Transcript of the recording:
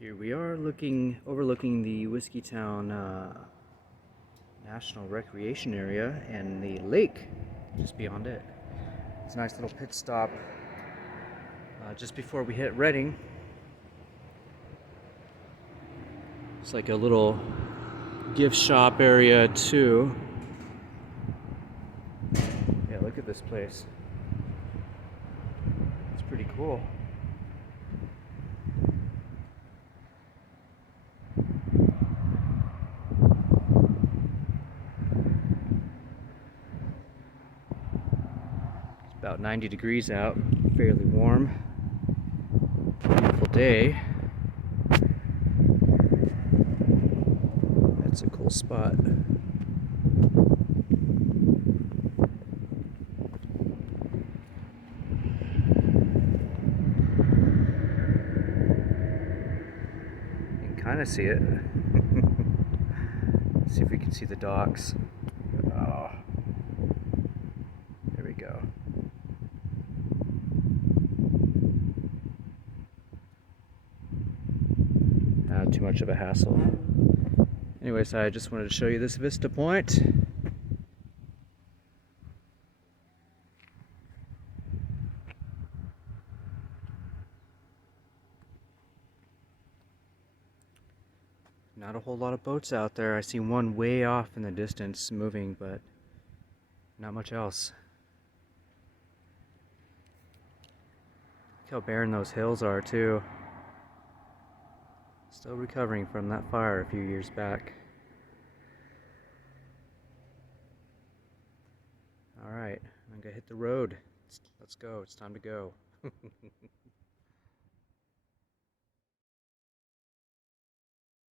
Here we are overlooking the Whiskeytown National Recreation Area and the lake just beyond it. It's a nice little pit stop just before we hit Redding. It's like a little gift shop area too. Yeah, look at this place. It's pretty cool. It's about 90 degrees out, fairly warm. Beautiful day. That's a cool spot. You can kind of see it. See if we can see the docks. Oh, there we go. Not too much of a hassle. Anyways, I just wanted to show you this vista point. Not a whole lot of boats out there. I see one way off in the distance moving, but not much else. Look how barren those hills are too. Still recovering from that fire a few years back. Alright, I'm gonna hit the road. Let's go. It's time to go.